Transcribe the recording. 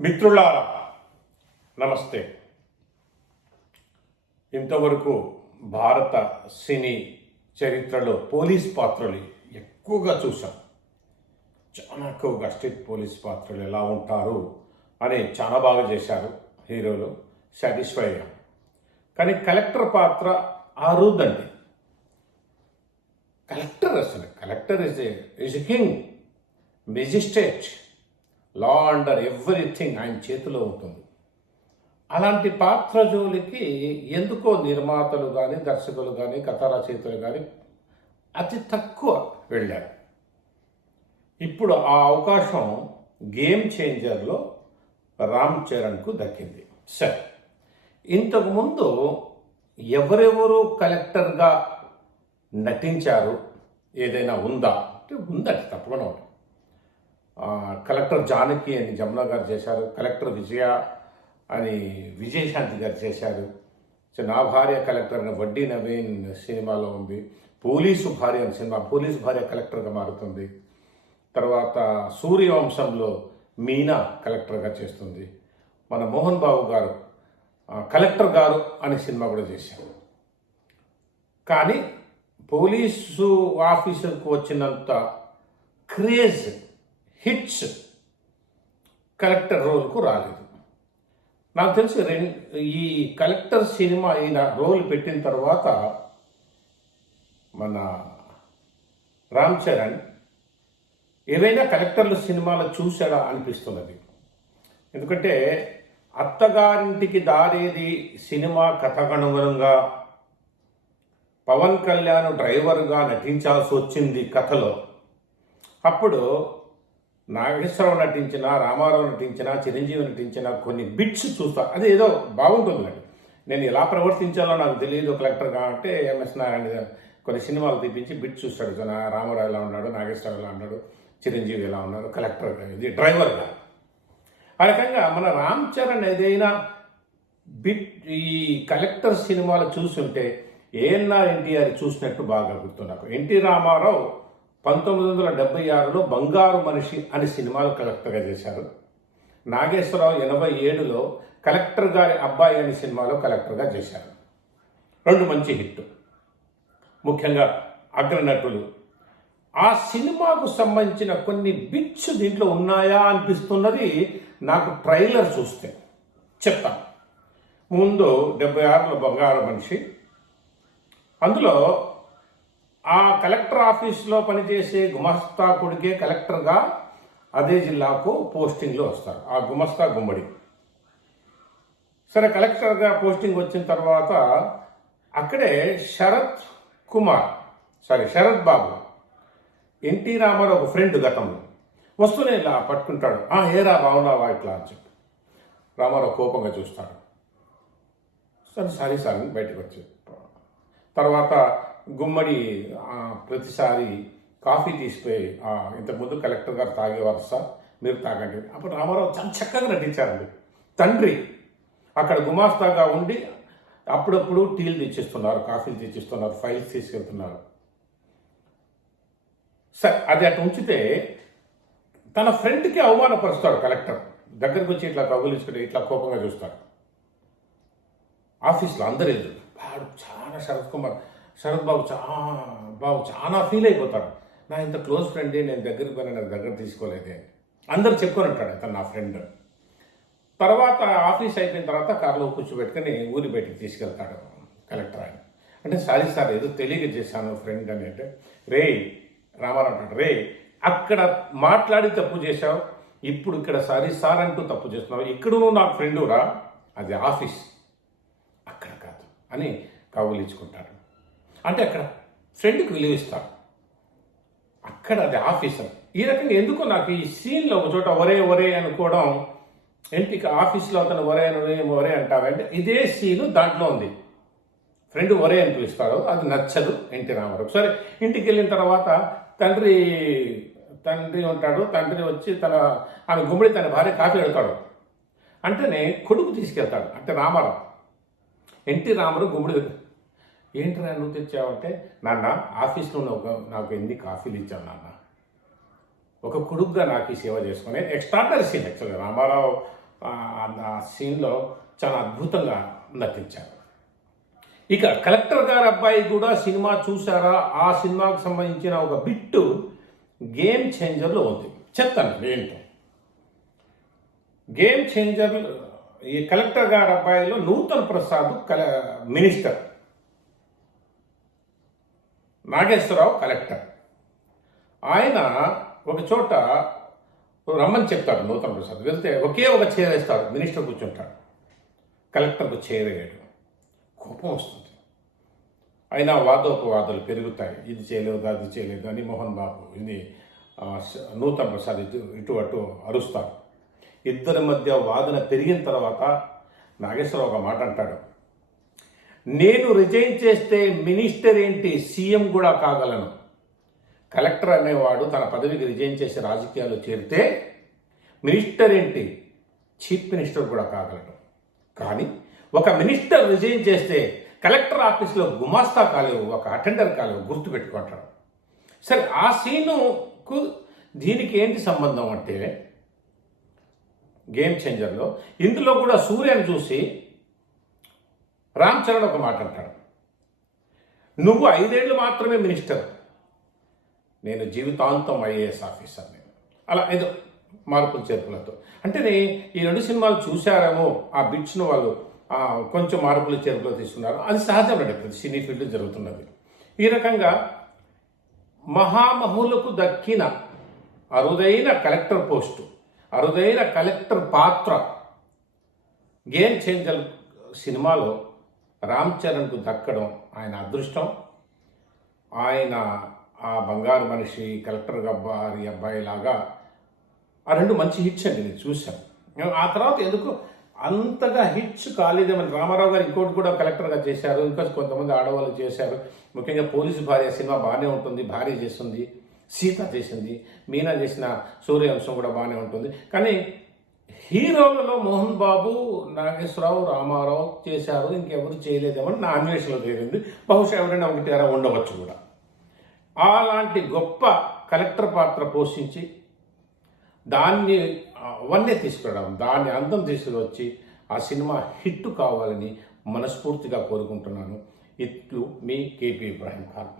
మిత్రులారా నమస్తే. ఇంతవరకు భారత సినీ చరిత్రలో పోలీస్ పాత్రలు ఎక్కువగా చూసాం. చాలా ఎక్కువగా స్ట్రిక్ట్ పోలీస్ పాత్రలు ఎలా ఉంటారు అని చాలా బాగా చేశారు హీరోలు, సాటిస్ఫై అయ్యాం. కానీ కలెక్టర్ పాత్ర అరుదండి. Collector is a king, magistrate, law under everything ఆయన చేతిలో ఉంటుంది. అలాంటి పాత్ర జోలికి ఎందుకో నిర్మాతలు కానీ, దర్శకులు కానీ, కథా రచయితలు కానీ అతి తక్కువ వెళ్ళారు. ఇప్పుడు ఆ అవకాశం గేమ్ చేంజర్లో రామ్ చరణ్కు దక్కింది. సరే, ఇంతకుముందు ఎవరెవరు కలెక్టర్గా నటించారు ఏదైనా ఉందా అంటే ఉందండి, తప్పకుండా ఉంది. కలెక్టర్ జానకి అని జమున గారు చేశారు. కలెక్టర్ విజయ అని విజయశాంతి గారు చేశారు. నా భార్య కలెక్టర్ అని వడ్డీ నవీన్ సినిమాలో ఉంది. పోలీసు భార్య అని సినిమా, పోలీసు భార్య కలెక్టర్గా మారుతుంది. తర్వాత సూర్యవంశంలో మీనా కలెక్టర్గా చేస్తుంది. మన మోహన్ బాబు గారు కలెక్టర్ గారు అనే సినిమా కూడా చేశారు. కానీ పోలీసు ఆఫీసర్కు వచ్చినంత క్రేజ్, హిట్స్ కలెక్టర్ రోల్కు రాలేదు. నాకు తెలిసి ఈ కలెక్టర్ సినిమా అయిన రోల్ పెట్టిన తర్వాత మన రామ్ చరణ్ ఏవైనా కలెక్టర్ల సినిమాలు చూశాడా అనిపిస్తున్నది. ఎందుకంటే అత్తగారింటికి దారేది సినిమా కథకనుగుణంగా పవన్ కళ్యాణ్ డ్రైవర్గా నటించాల్సి వచ్చింది కథలో. అప్పుడు నాగేశ్వరరావు నటించిన, రామారావు నటించిన, చిరంజీవి నటించిన కొన్ని బిట్స్ చూస్తా, అది ఏదో బాగుంటుందండి. నేను ఎలా ప్రవర్తించాలో నాకు తెలియదు కలెక్టర్గా అంటే ఎంఎస్ నారాయణ కొన్ని సినిమాలు తీపించి బిట్స్ చూస్తాడు. రామారావు ఎలా ఉన్నాడు, నాగేశ్వరరావు ఎలా ఉన్నాడు, చిరంజీవి ఎలా ఉన్నాడు కలెక్టర్గా, ఇది డ్రైవర్గా. ఆ రకంగా మన రామ్ చరణ్ ఏదైనా బిట్ ఈ కలెక్టర్ సినిమాలు చూస్తుంటే ఏఎన్ఆర్ ఎన్టీఆర్ చూసినట్టు బాగా గుర్తు నాకు. ఎన్టీ రామారావు 1976లో బంగారు మనిషి అనే సినిమాలో కలెక్టర్గా చేశారు. నాగేశ్వరరావు 87లో కలెక్టర్ గారి అబ్బాయి అనే సినిమాలో కలెక్టర్గా చేశారు. రెండు మంచి హిట్, ముఖ్యంగా అగ్రనటులు. ఆ సినిమాకు సంబంధించిన కొన్ని బిట్స్ దీంట్లో ఉన్నాయా అనిపిస్తున్నది నాకు ట్రైలర్ చూస్తే. చెప్తాను. ముందు 76లో బంగారు మనిషి, అందులో ఆ కలెక్టర్ ఆఫీస్లో పనిచేసే గుమస్తా కొడుకే కలెక్టర్గా అదే జిల్లాకు పోస్టింగ్లో వస్తారు. ఆ గుమస్తా గుమ్మడి. సరే, కలెక్టర్గా పోస్టింగ్ వచ్చిన తర్వాత అక్కడే శరత్ బాబు ఎన్టీ రామారావు ఒక ఫ్రెండ్ గతంలో వస్తూనే ఇలా పట్టుకుంటాడు. ఏరా బాగున్నావా ఇట్లా అని చెప్పి రామారావు కోపంగా చూస్తాడు. సరే సార్ బయటకు వచ్చి తర్వాత గుమ్మడి ప్రతిసారి కాఫీ తీసిపోయి ఇంతకుముందు కలెక్టర్ గారు తాగేవారు సార్, మీరు తాగండి. అప్పుడు రామారావు చాలా చక్కగా నటించారండి. తండ్రి అక్కడ గుమాస్తాగా ఉండి అప్పుడప్పుడు టీలు తెచ్చిస్తున్నారు, కాఫీలు తెచ్చిస్తున్నారు, ఫైల్స్ తీసుకెళ్తున్నారు. సరే, అది అటు ఉంచితే తన ఫ్రెండ్కి అవమానపరుస్తాడు కలెక్టర్. దగ్గరికి వచ్చి ఇట్లా కబులించుకుంటే ఇట్లా కోపంగా చూస్తాడు. ఆఫీస్లో అందరూ ఎదురు వాడు చాలా శరత్ బాబు చాలా ఫీల్ అయిపోతాడు. నా ఇంత క్లోజ్ ఫ్రెండే, నేను దగ్గరికి పోయినా నాకు దగ్గర తీసుకోలేదే, అందరు చెప్పుకొని ఉంటాడు అతను నా ఫ్రెండ్. తర్వాత ఆఫీస్ అయిపోయిన తర్వాత కారులో కూర్చోబెట్టుకుని ఊరి బయటికి తీసుకెళ్తాడు కలెక్టర్ ఆయన. అంటే సారీ సార్, ఏదో తెలియక చేశాను ఫ్రెండ్ అని. అంటే రామారావు అంటాడు, అక్కడ మాట్లాడి తప్పు చేశావు, ఇప్పుడు ఇక్కడ సారీ సార్ అంటూ తప్పు చేస్తున్నావు. ఇక్కడ నువ్వు నాకు ఫ్రెండు రా, అది ఆఫీస్, అక్కడ కాదు అని కౌగులించుకుంటాడు. అంటే అక్కడ ఫ్రెండ్కి విలువ ఇస్తాడు, అక్కడ అది ఆఫీసర్. ఈ రకంగా ఎందుకో నాకు ఈ సీన్లో ఒక చోట ఒరే అనుకోవడం, ఇంటికి ఆఫీస్లో అతను ఒరే అంటావంటే ఇదే సీను దాంట్లో ఉంది. ఫ్రెండ్ ఒరే అని పిలుస్తాడు, అది నచ్చదు ఎన్టీ రామారావు. సరే, ఇంటికి వెళ్ళిన తర్వాత తండ్రి ఉంటాడు. తండ్రి వచ్చి ఆమె గుమ్మడి తన భార్య కాఫీ పెడతాడు. అంటేనే కొడుకు తీసుకెళ్తాడు, అంటే రామారావు. ఎన్టీ రామారావు గుమ్మడి ఏంటి నువ్వు తెచ్చావంటే, నాన్న ఆఫీస్లో నాకు ఎన్ని కాఫీలు ఇచ్చావు నాన్న, ఒక కొడుకుగా నాకు ఈ సేవ చేసుకుని ఎక్స్ట్రాడనరీ సీన్. యాక్చువల్గా రామారావు ఆ సీన్లో చాలా అద్భుతంగా నటించారు. ఇక కలెక్టర్ గారి అబ్బాయి కూడా సినిమా చూసారా? ఆ సినిమాకు సంబంధించిన ఒక బిట్టు గేమ్ చేంజర్లో ఉంది. చెప్తాను ఏంటో. గేమ్ చేంజర్ ఈ కలెక్టర్ గారి అబ్బాయిలో నూతన్ ప్రసాద్ మినిస్టర్, నాగేశ్వరరావు కలెక్టర్. ఆయన ఒక చోట రమ్మని చెప్తాడు నూతన్ ప్రసాద్. వెళ్తే ఒకే ఒక చైర్ వేస్తాడు, మినిస్టర్ కూర్చుంటాడు, కలెక్టర్కు చైర్ వేయడు. కోపం వస్తుంది. అయినా వాదోపవాదాలు పెరుగుతాయి. ఇది చేయలేదు, అది చేయలేదు అని మోహన్ బాబు ఇది నూతన్ ప్రసాద్ ఇటు అటు అరుస్తారు. ఇద్దరి మధ్య వాదన పెరిగిన తర్వాత నాగేశ్వరరావు ఒక మాట అంటాడు, నేను రిజైన్ చేస్తే మినిస్టర్ ఏంటి, సీఎం కూడా కాగలను. కలెక్టర్ అనేవాడు తన పదవికి రిజైన్ చేసి రాజకీయాల్లో చేరితే మినిస్టర్ ఏంటి, చీఫ్ మినిస్టర్ కూడా కాగలడు. కానీ ఒక మినిస్టర్ రిజైన్ చేస్తే కలెక్టర్ ఆఫీస్లో గుమాస్తా కాలేవు, ఒక అటెండర్ కాలేవు, గుర్తుపెట్టుకుంటాడు. సరే, ఆ సీనుకు దీనికి ఏంటి సంబంధం అంటే, గేమ్ చేంజర్లో ఇందులో కూడా సూర్యని చూసి రామ్ చరణ్ ఒక మాట అంటాడు, నువ్వు 5 ఏళ్ళు మాత్రమే మినిస్టర్, నేను జీవితాంతం ఐఏఎస్ ఆఫీసర్. నేను అలా ఏదో మార్పులు చేర్పులతో అంటే ఈ 2 సినిమాలు చూశారేమో, ఆ బిట్స్ను వాళ్ళు కొంచెం మార్పులు చేర్పులు తీసుకున్నారు. అది సహజమైన ప్రతి సినీ ఫీల్డ్ జరుగుతున్నది. ఈ రకంగా మహామహులకు దక్కిన అరుదైన కలెక్టర్ పోస్టు, అరుదైన కలెక్టర్ పాత్ర గేమ్ చేంజర్ సినిమాలో రామ్ చరణ్కు దక్కడం ఆయన అదృష్టం. ఆయన ఆ బంగారు మనిషి, కలెక్టర్ గారి అబ్బాయి లాగా ఆ 2 మంచి హిట్స్ అండి, నేను చూశాను. ఆ తర్వాత ఎందుకు అంతగా హిట్స్ కాలేదేమని రామారావు గారు ఇంకోటి కూడా కలెక్టర్గా చేశారు, ఇంకా కొంతమంది ఆడవాళ్ళు చేశారు. ముఖ్యంగా పోలీసు భార్య సినిమా బాగానే ఉంటుంది, భార్య చేస్తుంది, సీత చేసింది, మీనా చేసిన సూర్యవంశం కూడా బాగానే ఉంటుంది. కానీ హీరోలలో మోహన్ బాబు, నాగేశ్వరరావు, రామారావు చేశారు, ఇంకెవరు చేయలేదేమని నా అన్వేషణలో తేలింది. బహుశా ఎవరైనా ఒకటి అలా ఉండవచ్చు కూడా. అలాంటి గొప్ప కలెక్టర్ పాత్ర పోషించి దాన్ని అవన్నీ తీసుకురావడం, దాన్ని అందం తీసుకువచ్చి ఆ సినిమా హిట్ కావాలని మనస్ఫూర్తిగా కోరుకుంటున్నాను. ఇట్లు మీ కేపీ ఇబ్రాహీం ఖాన్.